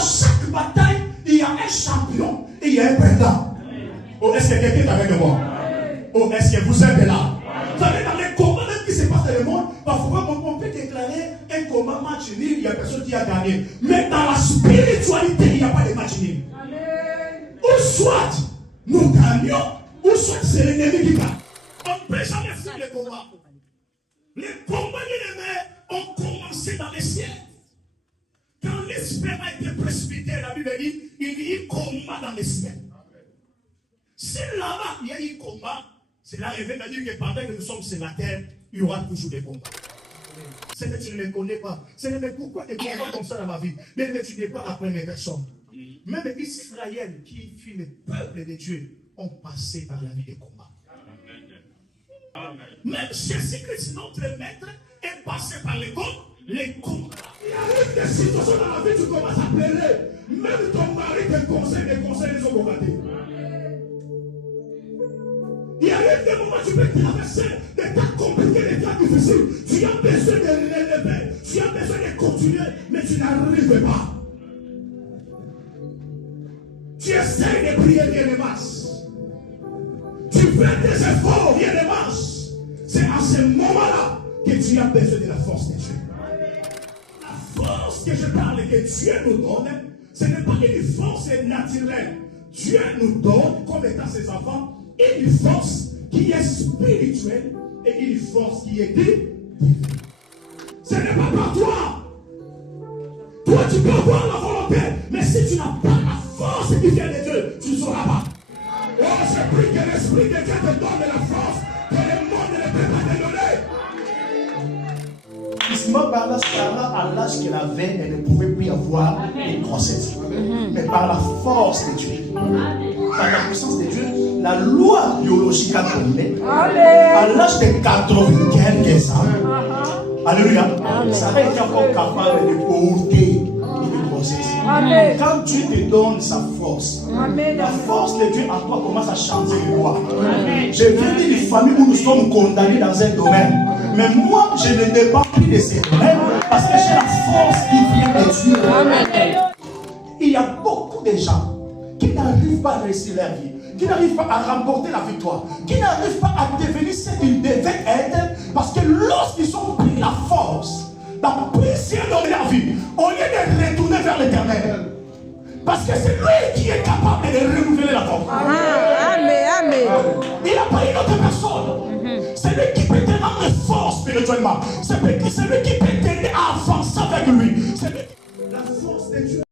chaque bataille, il y a un champion et il y a un perdant. Oh, est-ce que quelqu'un est avec moi? Oh, est-ce que vous êtes là? Vous savez, dans les combats même qui se passent dans le monde, parfois on peut déclarer un combat match nul, il y a personne qui a gagné. Mais dans la spiritualité, il n'y a pas de match nul. Ou soit nous gagnons, ou soit c'est l'ennemi qui gagne. On ne peut jamais faire les combats. Les combats de l'ennemi ont commencé dans les cieux. Quand l'esprit a été précipité, la Bible dit, il y a eu combat dans les cieux. Si là-bas, il y a eu combat, cela révèle à dire que pendant que nous sommes sur la terre, il y aura toujours des combats. C'est que tu ne les connais pas. C'est mais pourquoi des combats comme ça dans ma vie? Mais tu n'es pas la première personne. Même Israël, qui fut le peuple de Dieu, ont passé par la vie des combats. Même Jésus-Christ, notre maître, est passé par les combats. Il arrive des situations dans la vie, tu commences à pleurer. Même ton mari te conseille, les ont combattus. Il arrive des moments où tu peux traverser des cas compliqués, des cas difficiles. Tu as besoin de relever, tu as besoin de continuer, mais tu n'arrives pas. Tu essaies de prier, bien les masses. Tu fais des efforts, bien les masses. C'est à ce moment-là que tu as besoin de la force de Dieu. La force que je parle, que Dieu nous donne, ce n'est pas une force naturelle. Dieu nous donne, comme étant ses enfants, une force qui est spirituelle et une force qui est divine. Ce n'est pas par toi. Toi, tu peux avoir la volonté, mais si tu n'as pas la force qui vient de Dieu, tu ne sauras pas. Oh, je prie que l'Esprit de Dieu te donne la force que le monde ne peut pas te donner. Justement, par là, Sarah, à l'âge qu'elle avait, elle ne pouvait plus avoir une grossesse. Mais par la force de Dieu, par la puissance de Dieu, la loi biologique a tombé. À l'âge de 80 quelques ans, alléluia, Sarah était encore capable de porter une grossesse. Amen. Quand Dieu te donne sa force, Amen. la force de Dieu en toi commence à changer les lois. Je viens d'une famille où nous sommes condamnés dans un domaine. Mais moi, je ne dépends plus de ces domaines parce que j'ai la force qui vient de Dieu. Amen. Il y a beaucoup de gens qui n'arrivent pas à réussir leur vie, qui n'arrivent pas à remporter la victoire, qui n'arrivent pas à devenir ce qu'ils devaient être parce que lorsqu'ils ont pris la force dans plusieurs dans leur vie, au lieu de retourner vers l'Éternel, parce que c'est lui qui est capable de renouveler la force. Amen. Amen. Il n'a pas une autre personne. C'est lui qui peut te rendre fort spirituellement. C'est lui qui peut t'aider à avancer avec lui. C'est lui